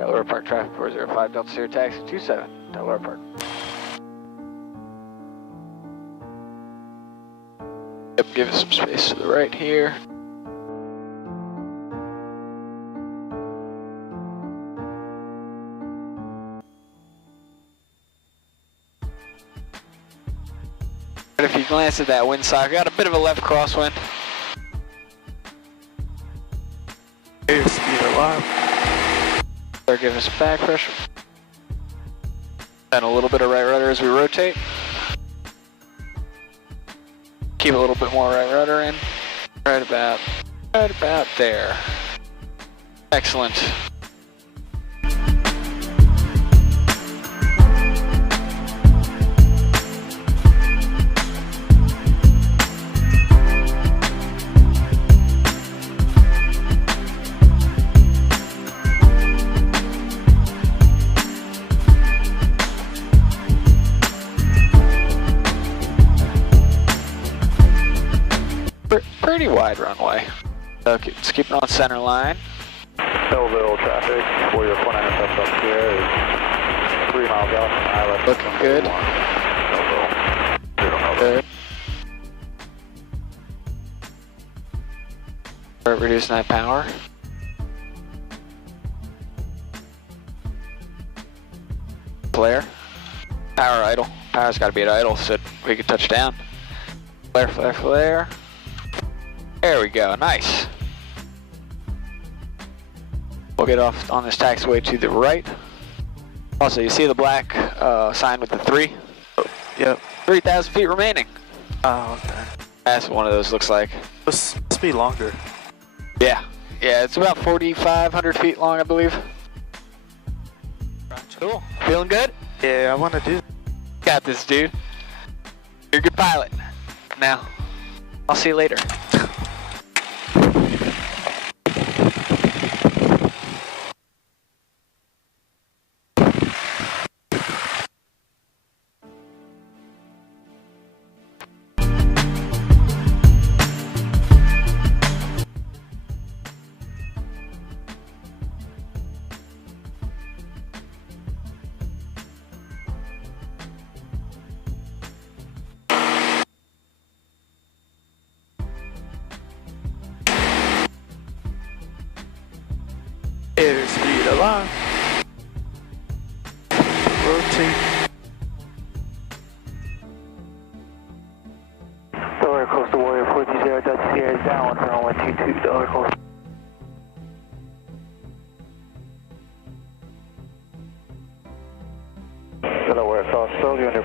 Delaware Park traffic 405 Delta Sierra taxi 27, Delaware Park. Yep, give it some space to the right here. But if you glance at that windsock, got a bit of a left crosswind. Here's speed alarm. Start giving us back pressure. And a little bit of right rudder as we rotate. Keep a little bit more right rudder in. Right about there. Excellent. Pretty wide runway. Okay, let's keep it on center line. Belleville traffic for your 49 up here is 3 miles out from ILS. Looking good. Good. Start reducing that power. Flare. Power idle. Power's got to be at idle so we can touch down. Flare, flare, flare. There we go, nice. We'll get off on this taxiway to the right. Also, you see the black sign with the 3? Yep. 3,000 feet remaining. Oh, okay. That's what one of those looks like. This must be longer. Yeah, it's about 4,500 feet long, I believe. Cool, feeling good? Yeah, I want to do. Got this, dude. You're a good pilot. Now, I'll see you later. Airspeed alarm. Rotate. Delaware Coastal Warrior 420 Delta Sierra is down for runway 22 Delaware Coastal. Delaware Coastal, you're under